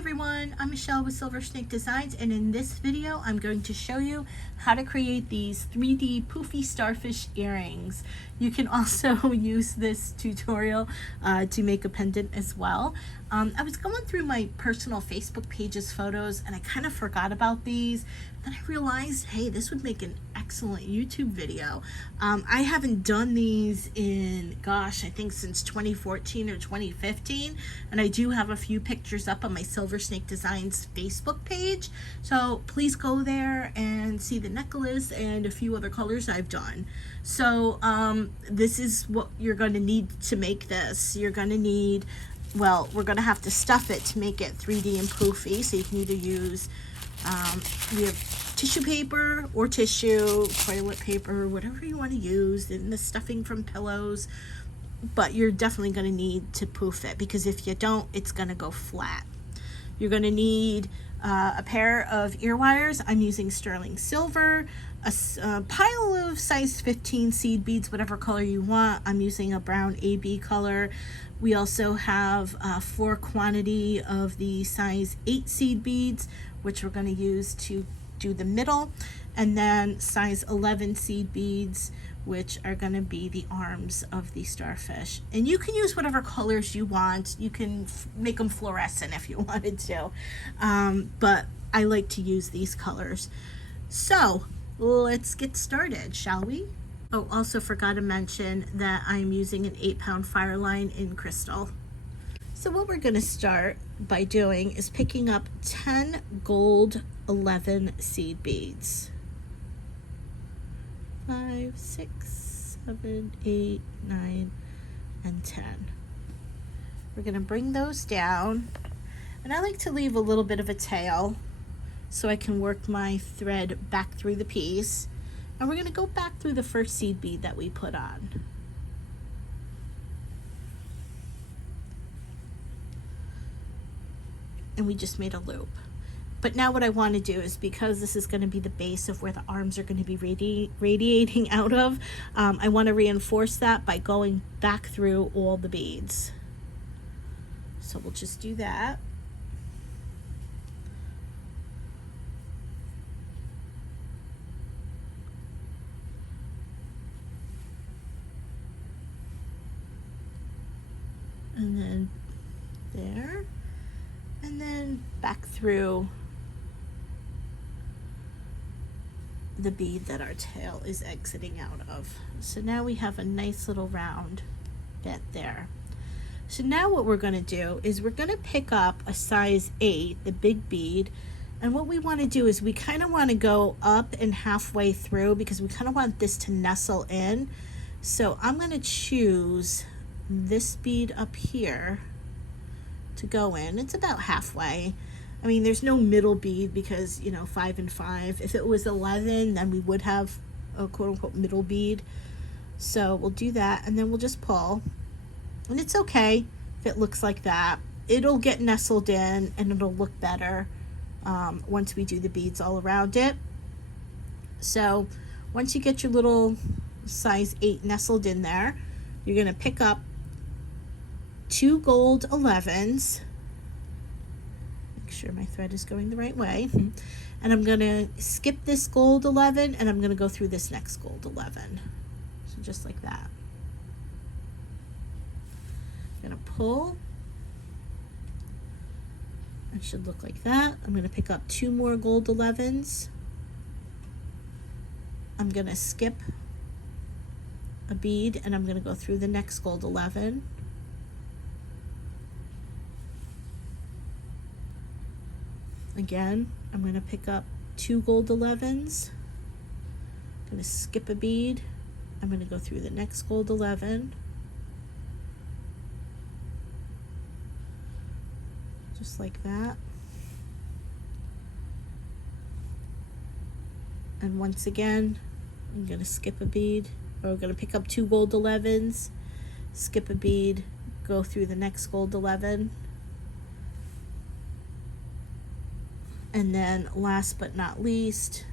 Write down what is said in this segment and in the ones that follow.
everyone, I'm Michelle with Silver Snake Designs, and in this video I'm going to show you how to create these 3D poofy starfish earrings. You can also use this tutorial to make a pendant as well. I was going through my personal Facebook page's photos and I kind of forgot about these. Then I realized, hey, this would make an excellent YouTube video. I haven't done these in, gosh, I think since 2014 or 2015, and I do have a few pictures up on my Silver Snake Designs Facebook page, so please go there and see the necklace and a few other colors I've done. So this is what you're going to need to make this. You're going to need, well, we're going to have to stuff it to make it 3D and poofy, so you can either use we have tissue paper or tissue, toilet paper, whatever you want to use, and the stuffing from pillows, but you're definitely going to need to poof it, because if you don't, it's going to go flat. You're going to need a pair of ear wires. I'm using sterling silver, a pile of size 15 seed beads, whatever color you want. I'm using a brown AB color. We also have 4 quantity of the size 8 seed beads, which we're going to use to do the middle, and then size 11 seed beads, which are going to be the arms of the starfish. And you can use whatever colors you want. You can make them fluorescent if you wanted to, but I like to use these colors. So let's get started, shall we? Oh, also forgot to mention that I'm using an 8-pound fire line in crystal. So what we're going to start by doing is picking up 10 gold 11 seed beads. 5, 6, 7, 8, 9, and 10. We're going to bring those down, and I like to leave a little bit of a tail so I can work my thread back through the piece. And we're going to go back through the first seed bead that we put on. And we just made a loop. But now what I want to do is, because this is going to be the base of where the arms are going to be radiating out of, I want to reinforce that by going back through all the beads. So we'll just do that. And then there, and then back through the bead that our tail is exiting out of. So now we have a nice little round bit there. So now what we're going to do is we're going to pick up a size 8, the big bead, and what we want to do is we kind of want to go up and halfway through, because we kind of want this to nestle in. So I'm going to choose this bead up here to go in. It's about halfway. I mean, there's no middle bead because, you know, 5 and 5. If it was 11, then we would have a quote-unquote middle bead. So we'll do that, and then we'll just pull. And it's okay if it looks like that. It'll get nestled in, and it'll look better once we do the beads all around it. So once you get your little size 8 nestled in there, you're going to pick up 2 gold 11s. Make sure my thread is going the right way. And I'm going to skip this gold 11, and I'm going to go through this next gold 11. So just like that. I'm going to pull. It should look like that. I'm going to pick up 2 more gold 11s. I'm going to skip a bead, and I'm going to go through the next gold 11. Again, I'm going to pick up 2 gold 11s. I'm going to skip a bead. I'm going to go through the next gold 11. Just like that. And once again, I'm going to skip a bead. Or we're going to pick up 2 gold 11s, skip a bead, go through the next gold 11. And then last but not least,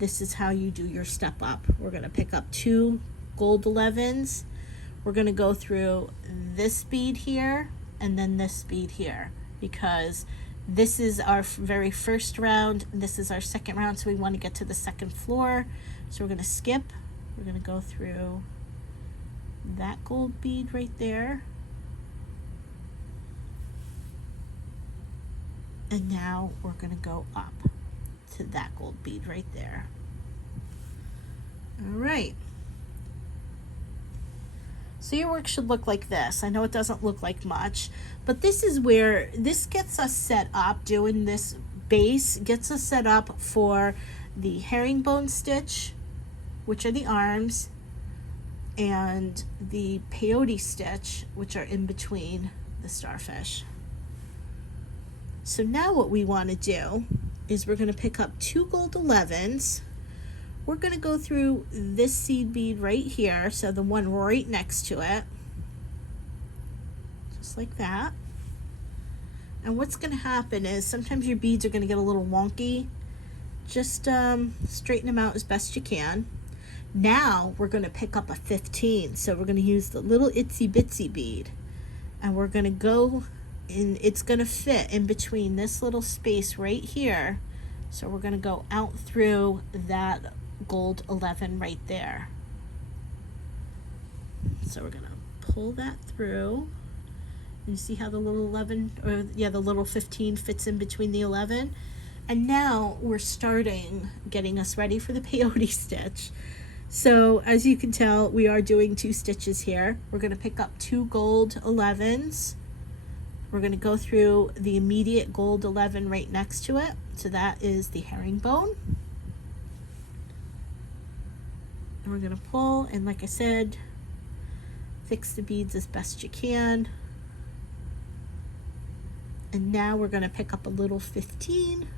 this is how you do your step up. We're going to pick up 2 gold 11s. We're going to go through this bead here and then this bead here. because this is our very first round, this is our second round, so we want to get to the second floor. So we're going to skip, we're going to go through that gold bead right there, and now we're going to go up to that gold bead right there. All right. So your work should look like this. I know it doesn't look like much, but this is where this gets us set up. Doing this base gets us set up for the herringbone stitch, which are the arms, and the peyote stitch, which are in between the starfish. So now what we want to do is we're going to pick up 2 gold 11s. We're going to go through this seed bead right here, so the one right next to it, just like that. And what's going to happen is sometimes your beads are going to get a little wonky. Just straighten them out as best you can. Now we're going to pick up a 15, so we're going to use the little itsy bitsy bead, and we're going to go in, it's going to fit in between this little space right here. So we're going to go out through that gold 11 right there. So we're going to pull that through, and you see how the little 11, or yeah, the little 15 fits in between the 11. And now we're starting getting us ready for the peyote stitch. So as you can tell, we are doing 2 stitches here. We're going to pick up 2 gold 11s. We're going to go through the immediate gold 11 right next to it. So that is the herringbone. And we're going to pull, and like I said, fix the beads as best you can. And now we're going to pick up a little 15,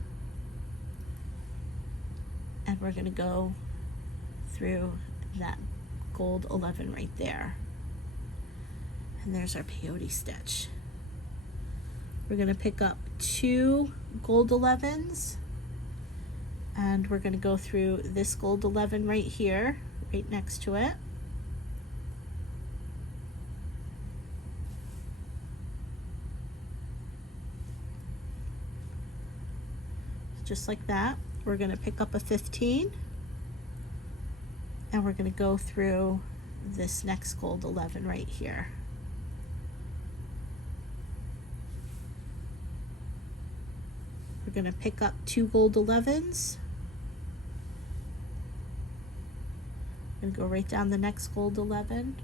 and we're going to go through that gold 11 right there. And there's our peyote stitch. We're going to pick up 2 gold 11s, and we're going to go through this gold 11 right here, right next to it. Just like that. We're going to pick up a 15, and we're going to go through this next gold 11 right here. We're going to pick up 2 gold 11s. I'm going to go right down the next gold 11.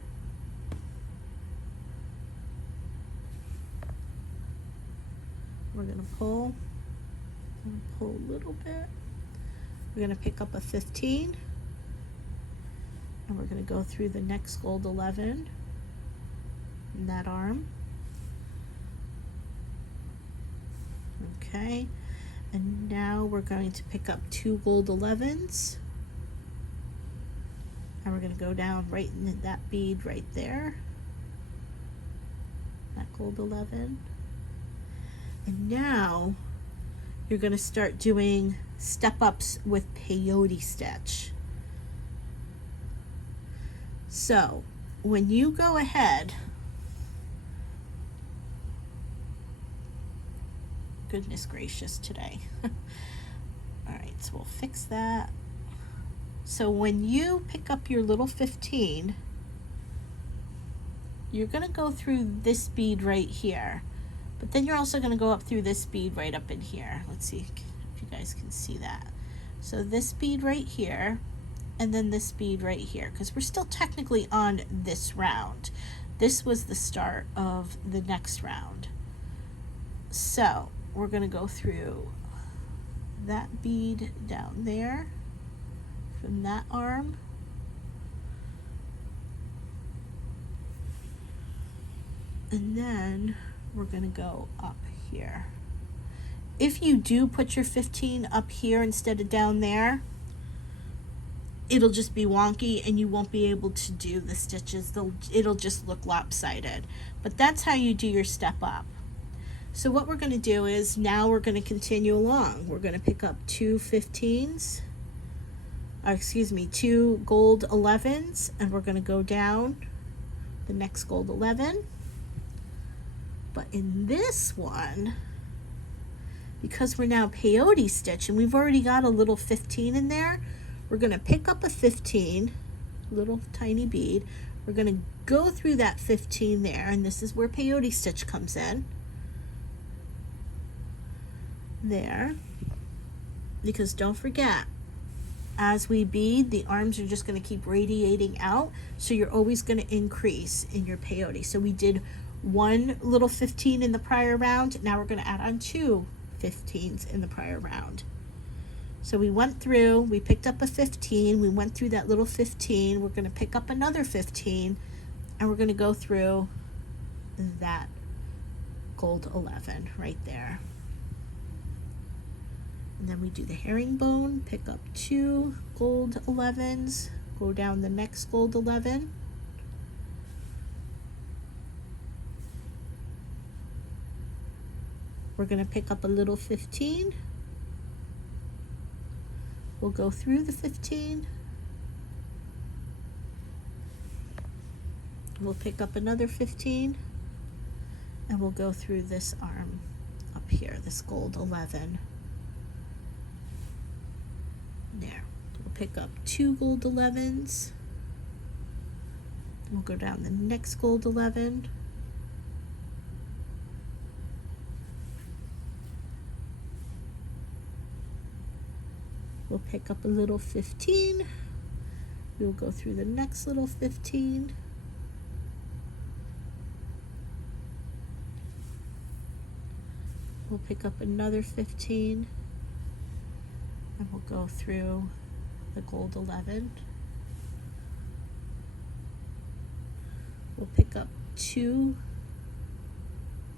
We're going to pull a little bit. We're going to pick up a 15, and we're going to go through the next gold 11 in that arm. Okay, and now we're going to pick up 2 gold 11s, and we're going to go down right in that bead right there, that gold 11. And now you're going to start doing step-ups with peyote stitch. So when you go ahead, goodness gracious today. All right, so we'll fix that. So when you pick up your little 15, you're going to go through this bead right here, but then you're also going to go up through this bead right up in here. Let's see if you guys can see that. So this bead right here, and then this bead right here, because we're still technically on this round. This was the start of the next round. So we're going to go through that bead down there from that arm, and then we're going to go up here. If you do put your 15 up here instead of down there, it'll just be wonky and you won't be able to do the stitches. It'll just look lopsided. But that's how you do your step up. So what we're going to do is now we're going to continue along. We're going to pick up 2 15s, or excuse me, 2 gold 11s, and we're going to go down the next gold 11. But in this one, because we're now peyote stitch and we've already got a little 15 in there, we're going to pick up a 15, little tiny bead. We're going to go through that 15 there, and this is where peyote stitch comes in. There. Because don't forget, as we bead, the arms are just going to keep radiating out, so you're always going to increase in your peyote. So we did one little 15 in the prior round. Now we're going to add on 2 15s in the prior round. So we went through, we picked up a 15, we went through that little 15, we're going to pick up another 15, and we're going to go through that gold 11 right there. And then we do the herringbone, pick up 2 gold 11s, go down the next gold 11. We're going to pick up a little 15. We'll go through the 15. We'll pick up another 15. And we'll go through this arm up here, this gold 11. There. We'll pick up 2 gold 11s. We'll go down the next gold 11. We'll pick up a little 15. We'll go through the next little 15. We'll pick up another 15. And we'll go through the gold 11. We'll pick up 2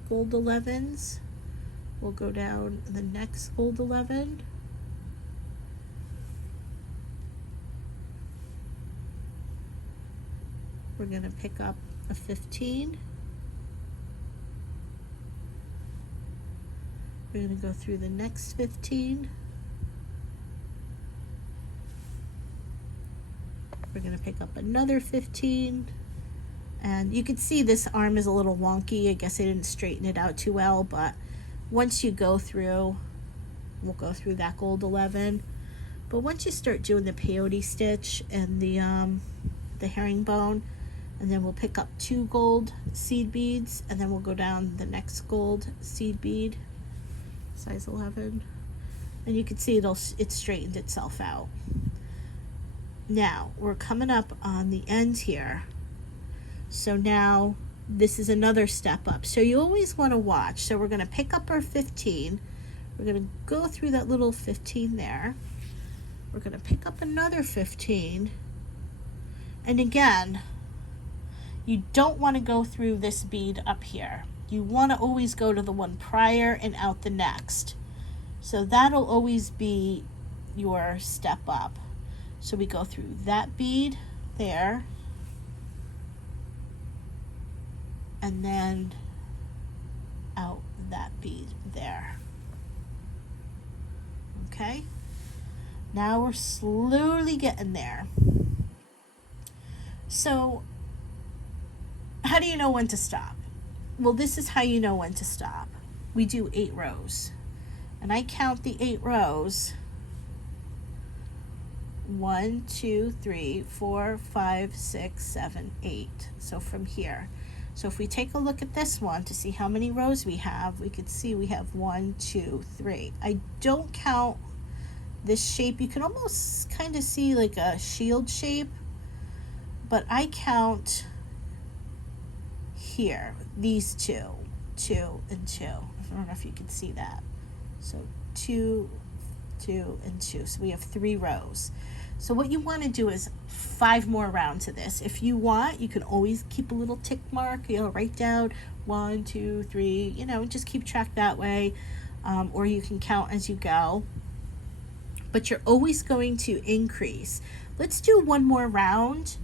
gold 11s. We'll go down the next gold 11. We're going to pick up a 15. We're going to go through the next 15. We're going to pick up another 15. And you can see this arm is a little wonky. I guess I didn't straighten it out too well, but once you go through, we'll go through that gold 11. But once you start doing the peyote stitch and the herringbone, and then we'll pick up 2 gold seed beads, and then we'll go down the next gold seed bead, size 11, and you can see it straightened itself out. Now we're coming up on the end here, so now this is another step up. So you always want to watch. So we're going to pick up our 15. We're going to go through that little 15 there. We're going to pick up another 15, and again, you don't want to go through this bead up here. You want to always go to the one prior and out the next. So that'll always be your step up. So we go through that bead there, and then out that bead there. Okay? Now we're slowly getting there. So how do you know when to stop? Well, this is how you know when to stop. We do 8 rows. And I count the 8 rows. 1, 2, 3, 4, 5, 6, 7, 8. So from here. So if we take a look at this one to see how many rows we have, we could see we have 1, 2, 3. I don't count this shape. You can almost kind of see like a shield shape, but I count here, these 2, 2, and 2. I don't know if you can see that. So 2, 2, and 2. So we have 3 rows. So what you want to do is 5 more rounds of this. If you want, you can always keep a little tick mark, write down 1, 2, 3, just keep track that way. Or you can count as you go. But you're always going to increase. Let's do 1 more round,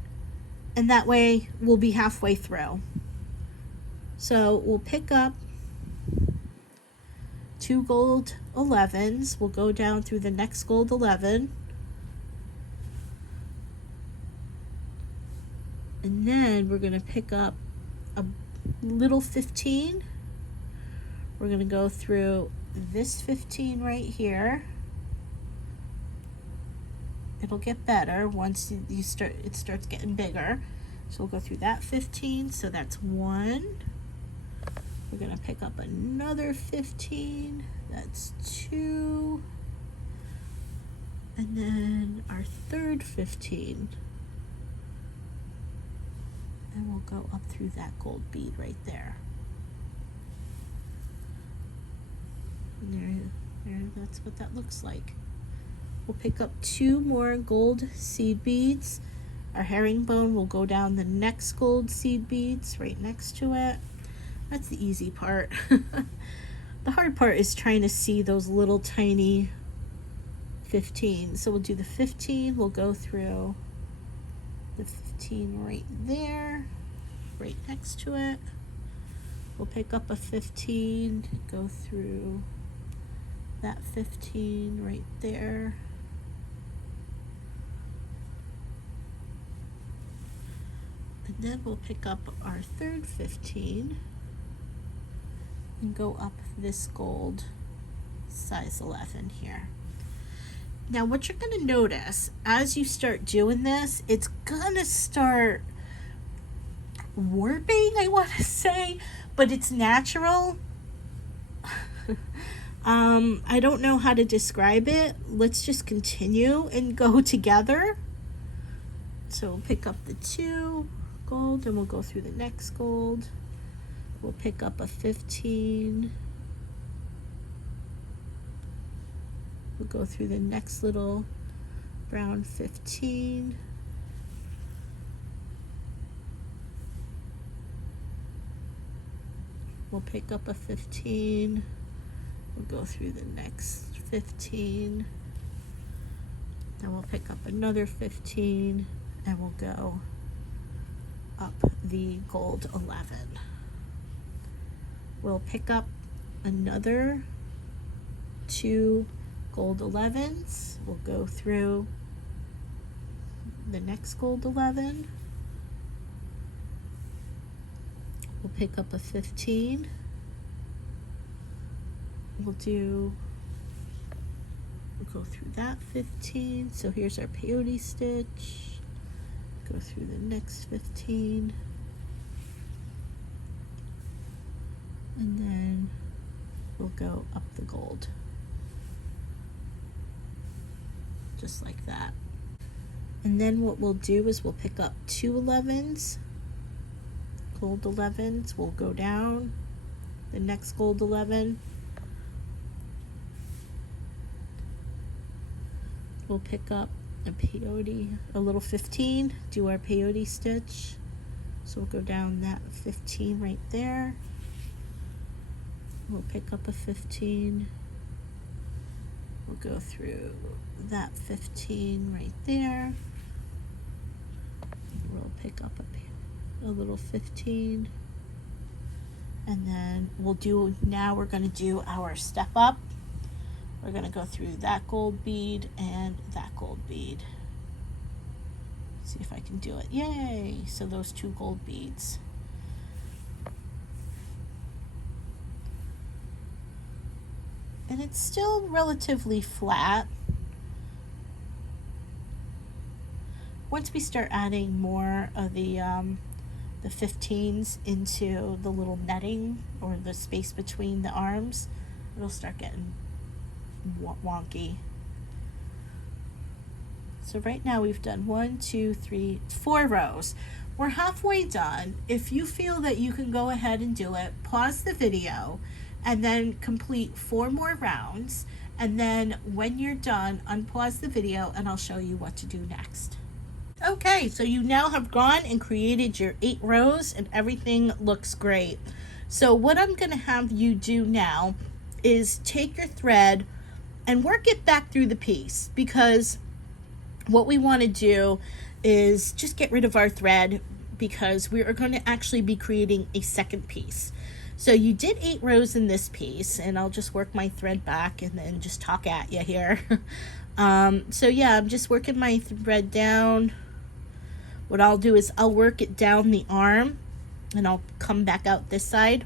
and that way we'll be halfway through. So we'll pick up 2 gold 11s. We'll go down through the next gold 11. And then we're going to pick up a little 15. We're going to go through this 15 right here. It'll get better once you start, it starts getting bigger. So we'll go through that 15, so that's 1. We're going to pick up another 15, that's 2. And then our third 15. And we'll go up through that gold bead right there. And there, that's what that looks like. We'll pick up 2 more gold seed beads. Our herringbone will go down the next gold seed beads right next to it. That's the easy part. The hard part is trying to see those little tiny 15. So we'll do the 15, we'll go through the 15 right there, right next to it. We'll pick up a 15, go through that 15 right there. And then we'll pick up our third 15 and go up this gold size 11 here. Now what you're going to notice as you start doing this, it's going to start warping, I want to say, but it's natural. I don't know how to describe it. Let's just continue and go together. So we'll pick up the 2 gold and we'll go through the next gold. We'll pick up a 15. We'll go through the next little brown 15. We'll pick up a 15. We'll go through the next 15. Then we'll pick up another 15 and we'll go up the gold 11. We'll pick up another 2 gold 11s. We'll go through the next gold 11. We'll pick up a 15. We'll go through that 15. So here's our peyote stitch. Go through the next 15. And then we'll go up the gold. Just like that. And then what we'll do is we'll pick up 2 11s, gold 11s. We'll go down the next gold 11. We'll pick up a peyote, a little 15, do our peyote stitch. So we'll go down that 15 right there. We'll pick up a 15. We'll go through that 15 right there. We'll pick up a little 15. And then we're going to do our step up. We're going to go through that gold bead and that gold bead. See if I can do it. Yay! So those 2 gold beads. And it's still relatively flat. Once we start adding more of the 15s into the little netting or the space between the arms, it'll start getting wonky. So right now we've done 1, 2, 3, 4 rows. We're halfway done. If you feel that you can go ahead and do it, pause the video and then complete 4 more rounds. And then when you're done, unpause the video and I'll show you what to do next. Okay, so you now have gone and created your 8 rows and everything looks great. So what I'm going to have you do now is take your thread and work it back through the piece, because what we want to do is just get rid of our thread, because we are going to actually be creating a second piece. So you did 8 rows in this piece, and I'll just work my thread back and then just talk at you here. So yeah, I'm just working my thread down. What I'll do is I'll work it down the arm and I'll come back out this side.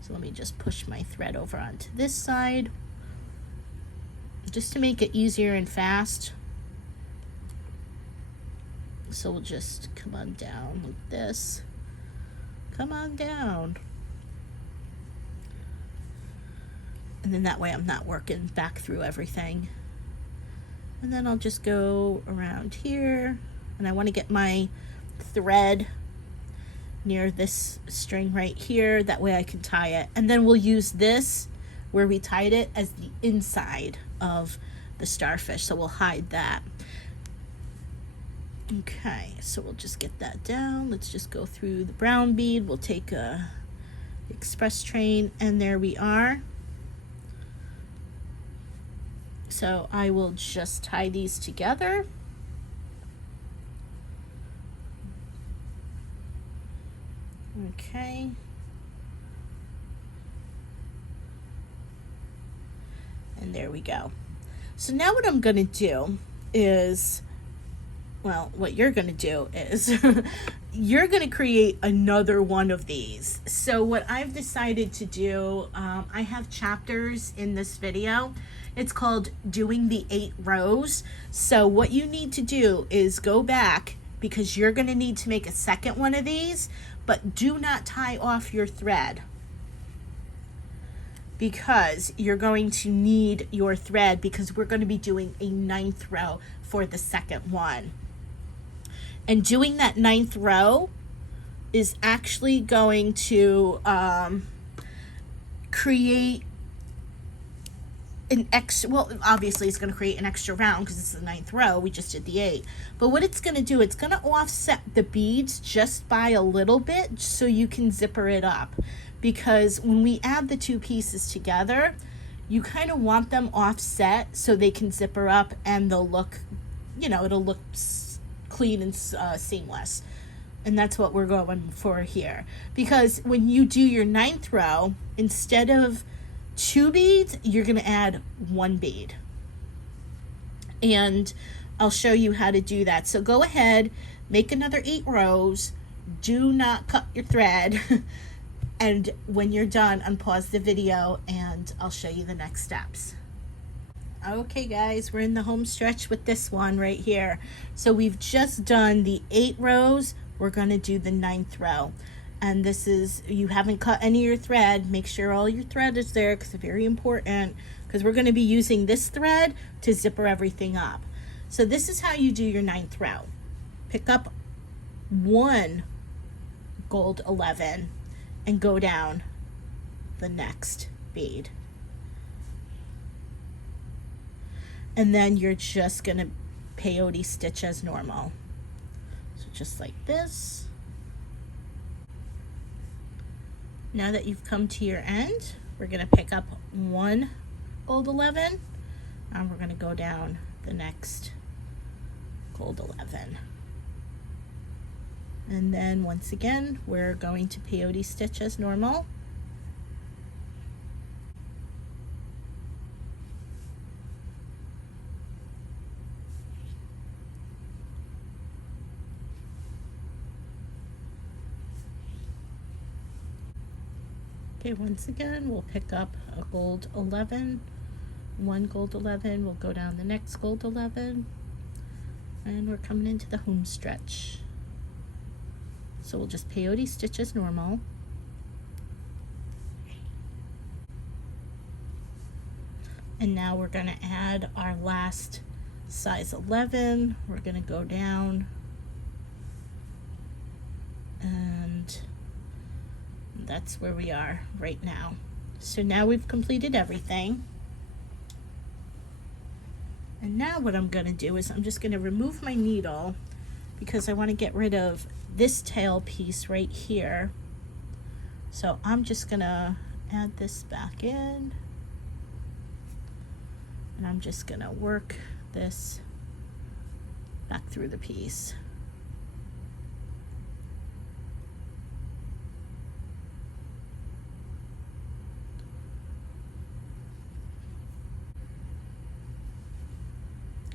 So So let me just push my thread over onto this side, just to make it easier and fast. So we'll just come on down like this. Come on down. And then that way I'm not working back through everything. And then I'll just go around here, and I want to get my thread near this string right here, that way I can tie it. And then we'll use this where we tied it as the inside of the starfish, so we'll hide that. Okay, so we'll just get that down. Let's just go through the brown bead. We'll take a express train, and there we are. So I will just tie these together. Okay. And there we go. So now what I'm going to do is, well, what you're going to do is you're going to create another one of these. So what I've decided to do, I have chapters in this video. It's called Doing the 8 Rows. So what you need to do is go back, because you're going to need to make a second one of these, but do not tie off your thread, because you're going to need your thread, because we're going to be doing a 9th row for the second one. And doing that 9th row is actually going to create an extra, well, obviously it's going to create an extra round because it's the 9th row. We just did the 8. But what it's going to do, it's going to offset the beads just by a little bit so you can zipper it up. Because when we add the two pieces together, you kind of want them offset so they can zipper up, and they'll look, you know, it'll look clean and seamless. And that's what we're going for here. Because when you do your 9th row, instead of 2 beads, you're going to add 1 bead. And I'll show you how to do that. So go ahead, make another 8 rows. Do not cut your thread. And when you're done, unpause the video and I'll show you the next steps. Okay guys, we're in the home stretch with this one right here. So we've just done the 8 rows. We're going to do the 9th row. And this is, you haven't cut any of your thread. Make sure all your thread is there, because it's very important, because we're going to be using this thread to zipper everything up. So this is how you do your 9th row. Pick up 1 gold 11 and go down the next bead. And then you're just going to peyote stitch as normal. So just like this. Now that you've come to your end, we're going to pick up 1 gold 11 and we're going to go down the next gold 11. And then once again, we're going to peyote stitch as normal. Okay, once again, we'll pick up a gold 11, 1 gold 11, we'll go down the next gold 11, and we're coming into the home stretch. So we'll just peyote stitch as normal. And now we're going to add our last size 11. We're going to go down and that's where we are right now. So now we've completed everything. And now what I'm going to do is I'm just going to remove my needle because I want to get rid of this tail piece right here. So I'm just going to add this back in. And I'm just going to work this back through the piece.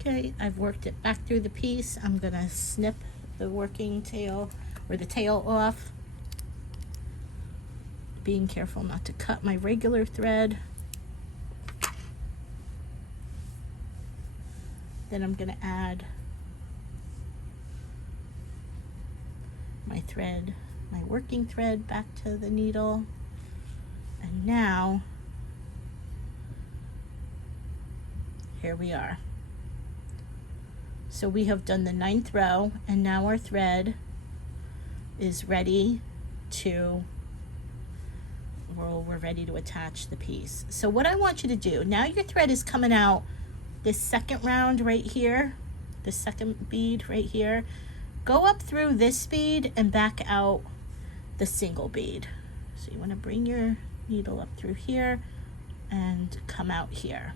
Okay, I've worked it back through the piece. I'm going to snip the working tail or the tail off. being careful not to cut my regular thread. Then I'm going to add my thread, my working thread, back to the needle. And now, here we are. So we have done the 9th row, and now our thread is ready to, we're ready to attach the piece. So what I want you to do, now your thread is coming out this second round right here, the second bead right here, go up through this bead and back out the single bead. So you want to bring your needle up through here and come out here,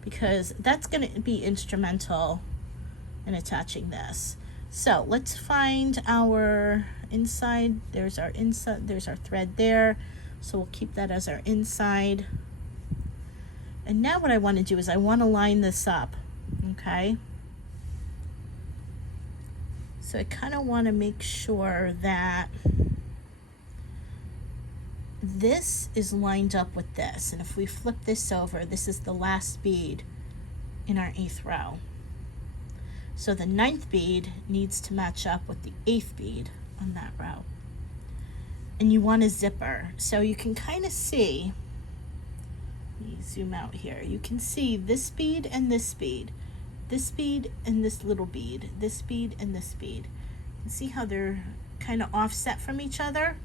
because that's going to be instrumental in attaching this. So let's find our inside. There's our inside, there's our thread there. So we'll keep that as our inside. And now what I want to do is I want to line this up, okay? So I kind of want to make sure that this is lined up with this. And if we flip this over, this is the last bead in our 8th row. So the 9th bead needs to match up with the 8th bead on that row. And you want a zipper. So you can kind of see, let me zoom out here. You can see this bead and this bead, this bead and this little bead, this bead and this bead. You see how they're kind of offset from each other?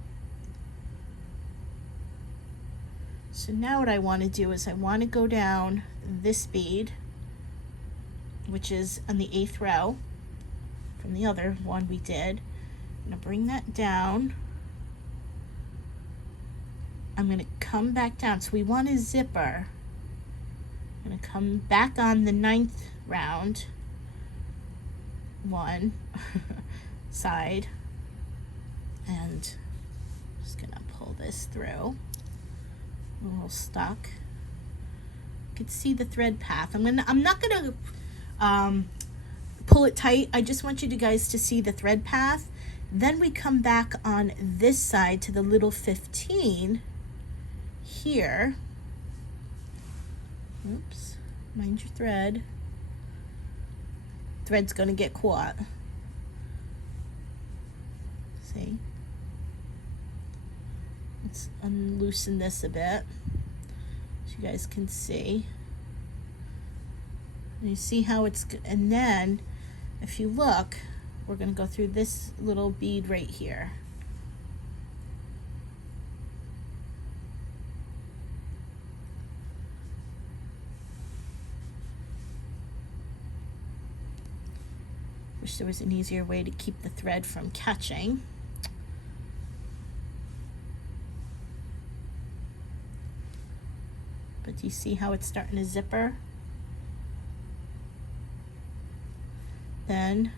So now what I want to do is I want to go down this bead, which is on the 8th row from the other one we did. I'm going to bring that down. I'm going to come back down. So we want a zipper. I'm going to come back on the 9th round one side, and just going to pull this through. A little stuck. You can see the thread path. I'm not going to pull it tight. I just want you guys to see the thread path. Then we come back on this side to the little 15 here. Oops, mind your thread. Thread's going to get caught. See? Let's unloosen this a bit so you guys can see. And you see how it's, and then if you look, we're going to go through this little bead right here. Wish there was an easier way to keep the thread from catching. But do you see how it's starting to zipper? Then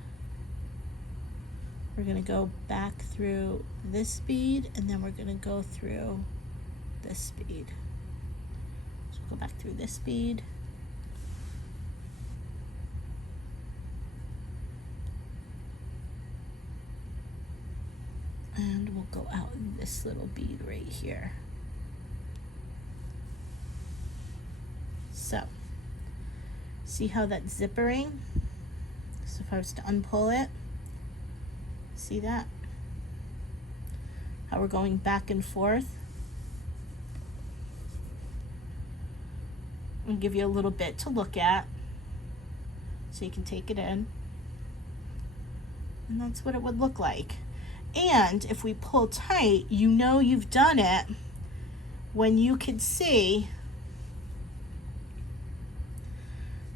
we're going to go back through this bead, and then we're going to go through this bead. So go back through this bead. And we'll go out in this little bead right here. So, see how that's zippering? So if I was to unpull it, see that? How we're going back and forth? I'll give you a little bit to look at so you can take it in. And that's what it would look like. And if we pull tight, you know you've done it when you can see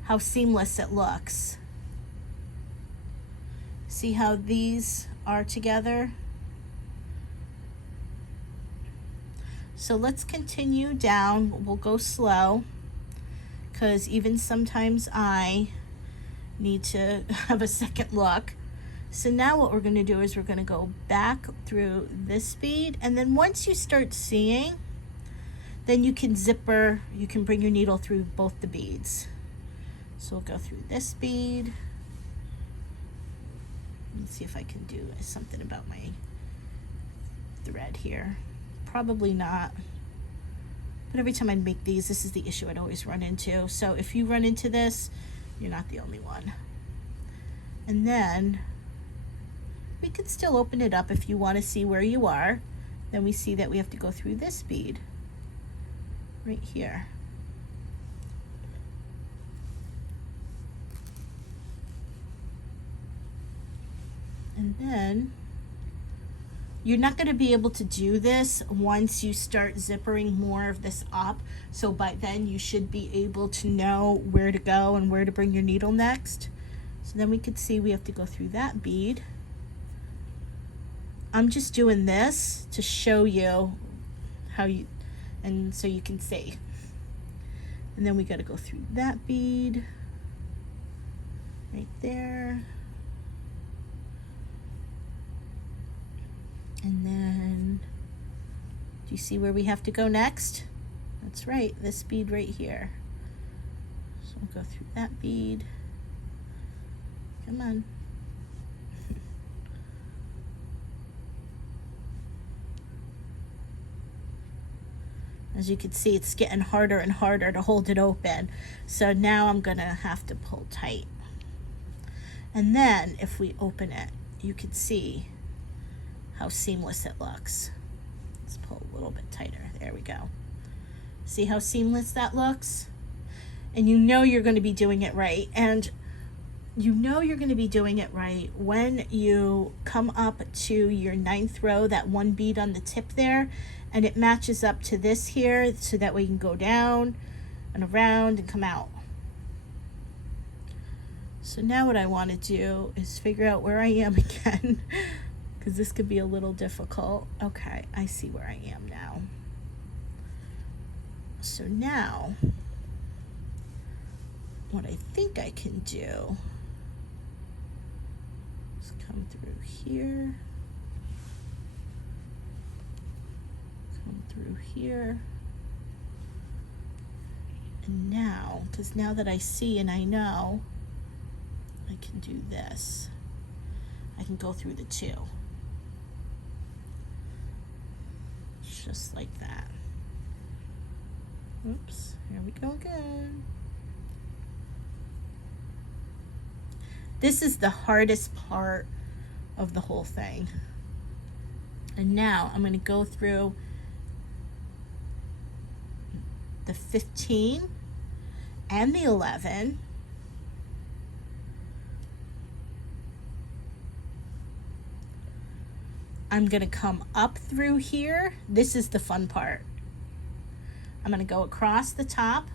how seamless it looks. See how these are together? So let's continue down. We'll go slow, because even sometimes I need to have a second look. So now what we're going to do is we're going to go back through this bead, and then once you start seeing, then you can zipper, you can bring your needle through both the beads. So we'll go through this bead. Let's see if I can do something about my thread here. Probably not. But every time I make these, this is the issue I'd always run into. So if you run into this, you're not the only one. And then we could still open it up if you want to see where you are. Then we see that we have to go through this bead right here. And then you're not going to be able to do this once you start zippering more of this up. So by then you should be able to know where to go and where to bring your needle next. So then we could see we have to go through that bead. I'm just doing this to show you how you, and so you can see. And then we got to go through that bead right there. And then, do you see where we have to go next? That's right, this bead right here. So we'll go through that bead. Come on. As you can see, it's getting harder and harder to hold it open. So now I'm gonna have to pull tight. And then if we open it, you can see how seamless it looks. Let's pull a little bit tighter. There we go. See how seamless that looks? And you know you're going to be doing it right. And you know you're going to be doing it right when you come up to your 9th row, that one bead on the tip there, and it matches up to this here, so that way you can go down and around and come out. So now what I want to do is figure out where I am again. Because this could be a little difficult. Okay, I see where I am now. So now, what I think I can do is come through here, come through here, and now, because now that I see and I know, I can do this. I can go through the 2. Just like that. Oops, here we go again. This is the hardest part of the whole thing. And now I'm going to go through the 15 and the 11. I'm going to come up through here. This is the fun part. I'm going to go across the top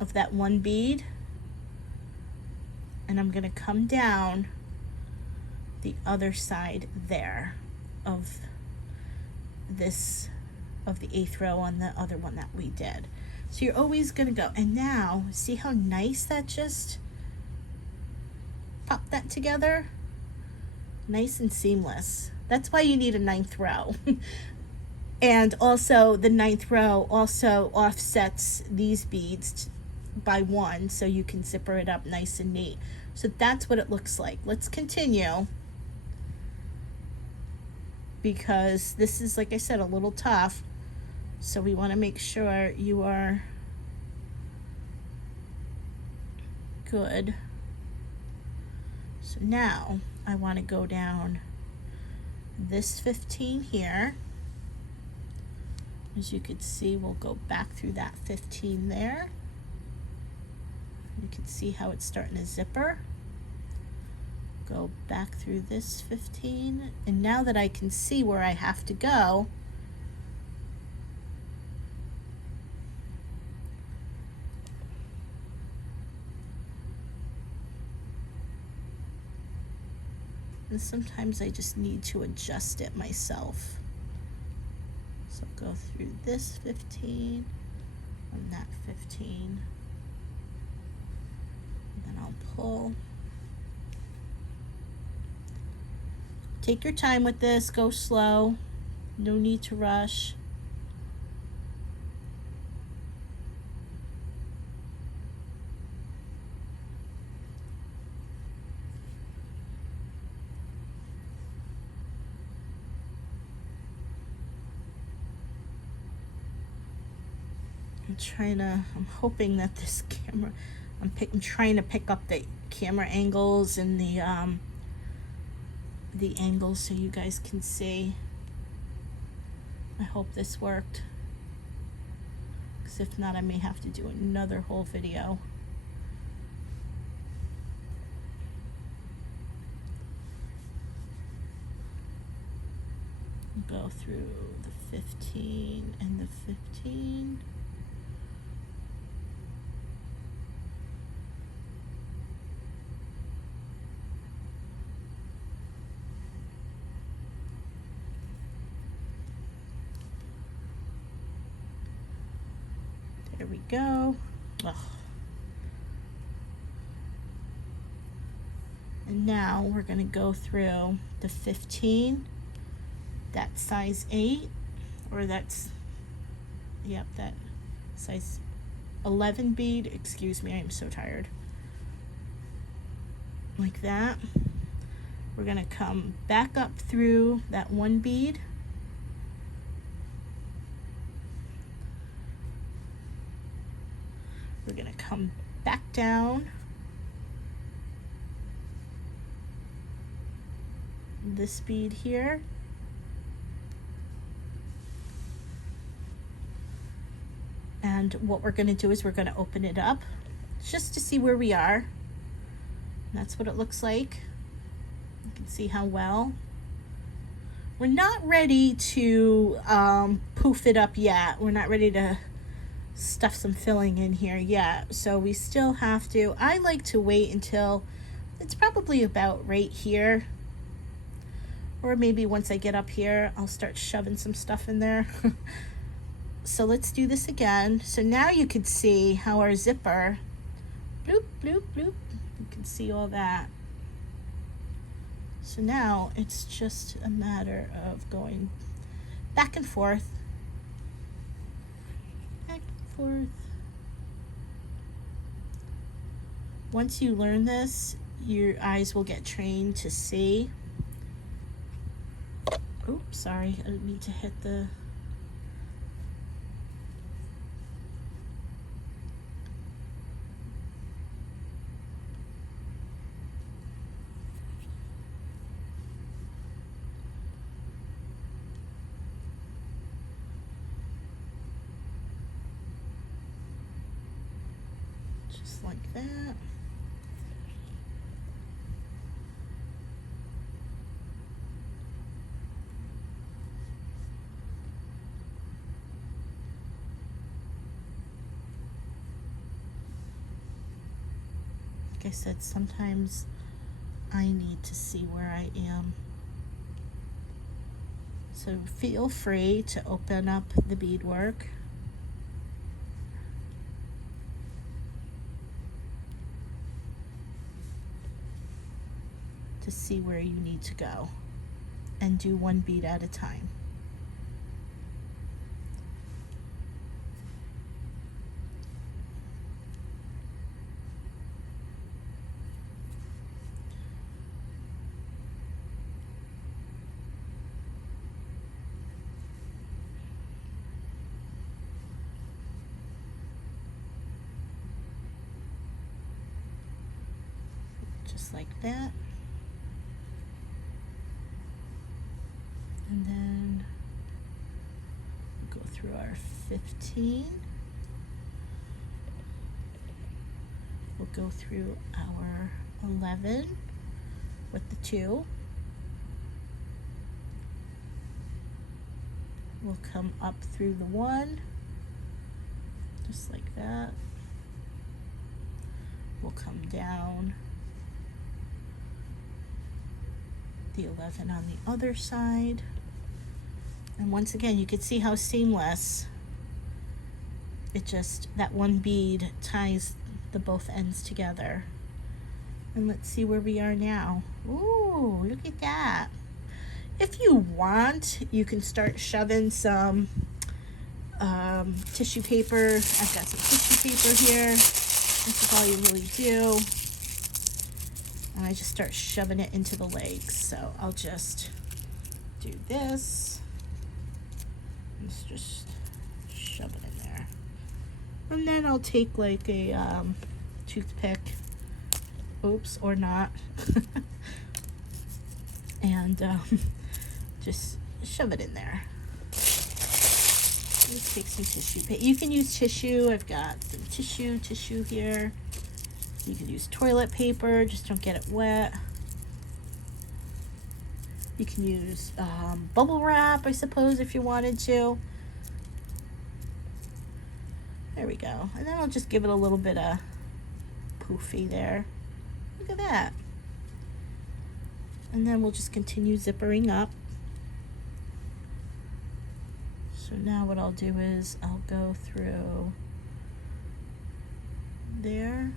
of that one bead, and I'm going to come down the other side there of this, of the 8th row on the other one that we did. So you're always going to go, and now see how nice that just pop that together, nice and seamless. That's why you need a 9th row. And also the 9th row also offsets these beads by 1, so you can zipper it up nice and neat. So that's what it looks like. Let's continue, because this is, like I said, a little tough, so we want to make sure you are good. So now I want to go down this 15 here. As you can see, we'll go back through that 15 there. You can see how it's starting to zipper. Go back through this 15, and now that I can see where I have to go, and sometimes I just need to adjust it myself. So go through this 15 and that 15, and then I'll pull. Take your time with this, go slow, no need to rush. I'm hoping that this camera, I'm trying to pick up the camera angles and the angles so you guys can see. I hope this worked, because if not, I may have to do another whole video. Go through the 15 and the 15. There we go. Ugh. And now we're going to go through the 15, that size 8, or that's, yep, that size 11 bead. Excuse me, I am so tired. Like that. We're going to come back up through that 1 bead. We're going to come back down this bead here. And what we're going to do is we're going to open it up just to see where we are. And that's what it looks like. You can see how well. We're not ready to poof it up yet. We're not ready to stuff some filling in here yet. So we still have to, I like to wait until it's probably about right here. Or maybe once I get up here, I'll start shoving some stuff in there. So let's do this again. So now you can see how our zipper, bloop, bloop, bloop. You can see all that. So now it's just a matter of going back and forth. Back and forth. Once you learn this, your eyes will get trained to see. Oops, sorry, I didn't mean to hit the... Just like that. Like I said, sometimes I need to see where I am. So feel free to open up the beadwork. To see where you need to go, and do 1 bead at a time. Just like that. And then go through our 15. We'll go through our 11 with the 2. We'll come up through the 1, just like that. We'll come down the 11 on the other side. And once again, you can see how seamless it just, that 1 bead ties the both ends together. And let's see where we are now. Ooh, look at that. If you want, you can start shoving some tissue paper. I've got some tissue paper here. This is all you really do. And I just start shoving it into the legs. So I'll just do this. Let's just shove it in there. And then I'll take like a toothpick, oops, or not, and just shove it in there. Let's take some tissue paper. You can use tissue. I've got some tissue here. You could use toilet paper, just don't get it wet. You can use bubble wrap, I suppose, if you wanted to. There we go. And then I'll just give it a little bit of poofy there. Look at that. And then we'll just continue zippering up. So now what I'll do is I'll go through there.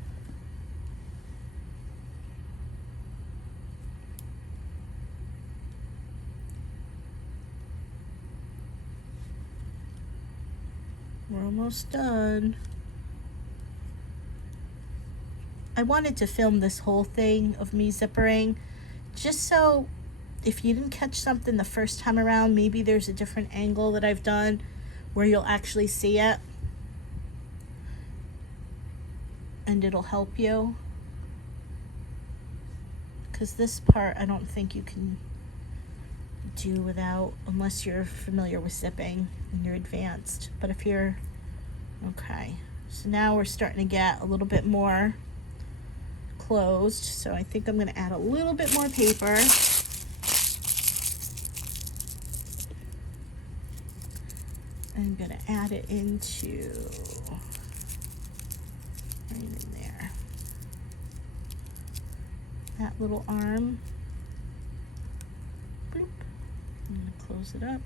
We're almost done. I wanted to film this whole thing of me zippering, just so if you didn't catch something the first time around, maybe there's a different angle that I've done where you'll actually see it. And it'll help you. Because this part I don't think you can do without, unless you're familiar with zipping and you're advanced. But if you're, okay, so now we're starting to get a little bit more closed, so I think I'm going to add a little bit more paper. I'm going to add it into right in there, that little arm. Bloop. I'm going to close it up.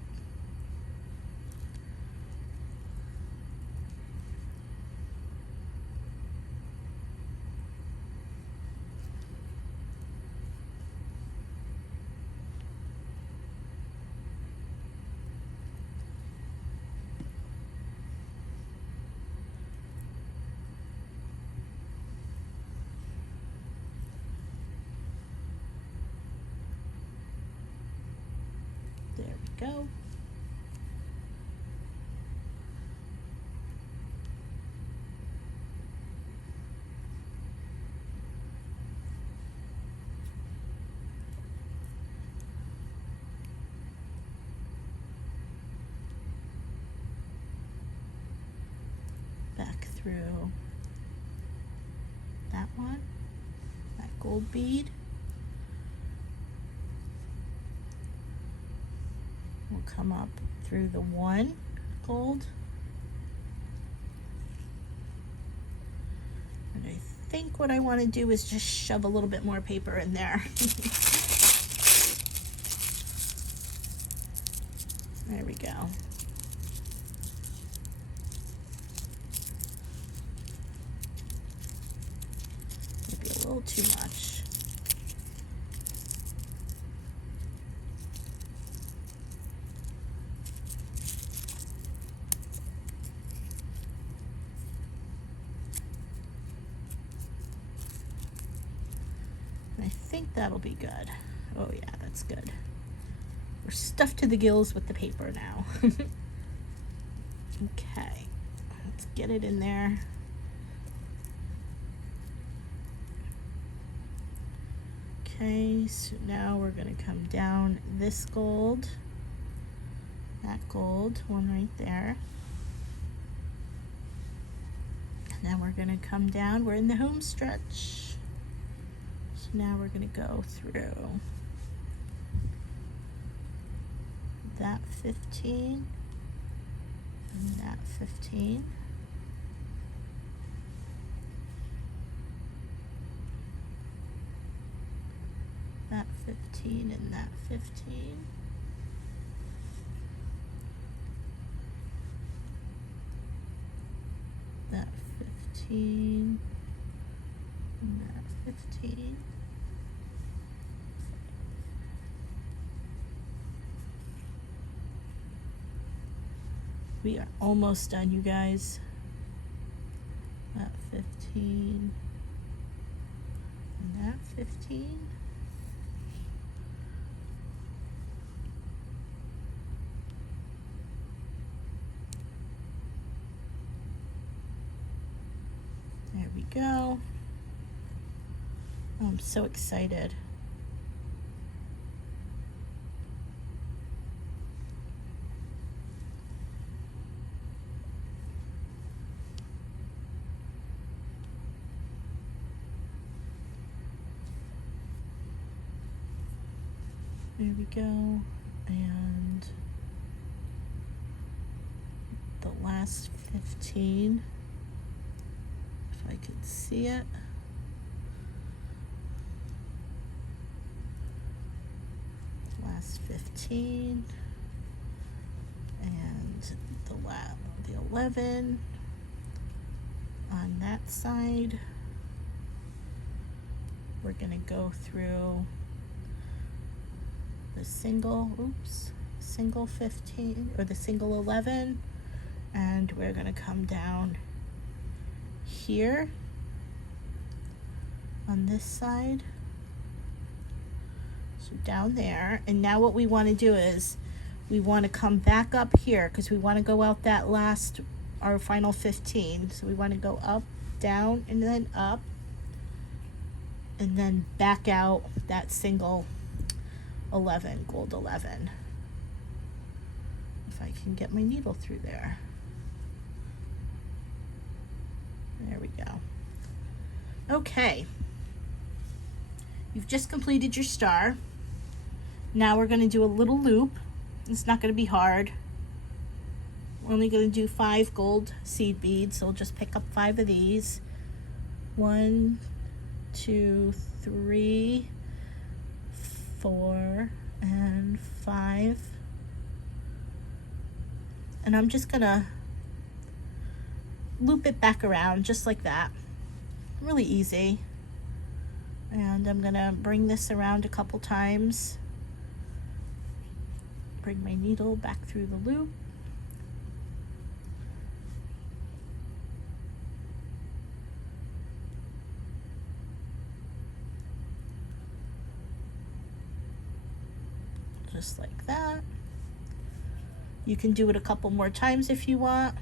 There we go. Back through that one, that gold bead. We'll come up through the one gold. And I think what I want to do is just shove a little bit more paper in there. There we go. Maybe a little too much. I think that'll be good. Oh yeah, that's good. We're stuffed to the gills with the paper now. Okay, let's get it in there. Okay, so now we're going to come down this gold, that gold, one right there. And then we're going to come down, we're in the home stretch. So now we're going to go through that 15 and that 15. That 15 and that 15. That 15 and that 15. We are almost done, you guys. That 15 and that 15. go. Oh, I'm so excited. There we go. And the last 15, if I could see it. Last 15, and the 11 on that side. We're gonna go through the single 15 or the single 11, and we're gonna come down here on this side, so down there. And now what we want to do is we want to come back up here because we want to go out that last, our final 15. So we want to go up, down, and then up, and then back out that single 11, gold 11. If I can get my needle through there. There we go. Okay. You've just completed your star. Now we're going to do a little loop. It's not going to be hard. We're only going to do 5 gold seed beads, so we'll just pick up 5 of these. 1, 2, 3, 4, and 5. And I'm just gonna loop it back around just like that. Really easy. And I'm gonna bring this around a couple times. Bring my needle back through the loop. Just like that. You can do it a couple more times if you want.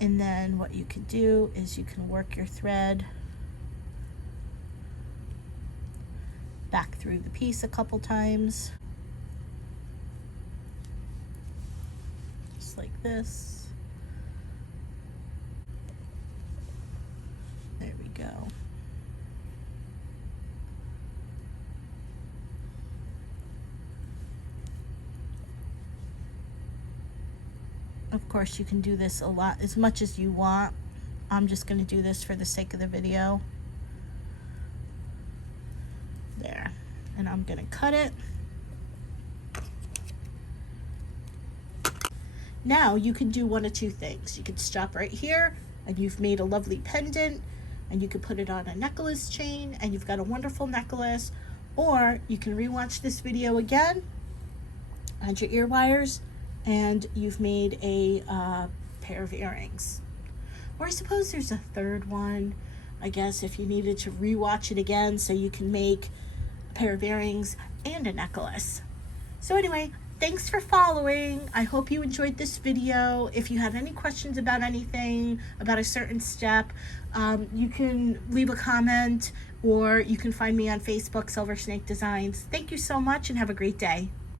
And then what you can do is you can work your thread back through the piece a couple times. Just like this. There we go. Of course, you can do this a lot, as much as you want. I'm just going to do this for the sake of the video. There. And I'm going to cut it. Now you can do one of two things. You could stop right here and you've made a lovely pendant, and you could put it on a necklace chain and you've got a wonderful necklace. Or you can rewatch this video again, add your ear wires, and you've made a pair of earrings. Or I suppose there's a third one, I guess, if you needed to rewatch it again, so you can make a pair of earrings and a necklace. So anyway, thanks for following. I hope you enjoyed this video. If you have any questions about anything, about a certain step, you can leave a comment, or you can find me on Facebook, Silver Snake Designs. Thank you so much and have a great day.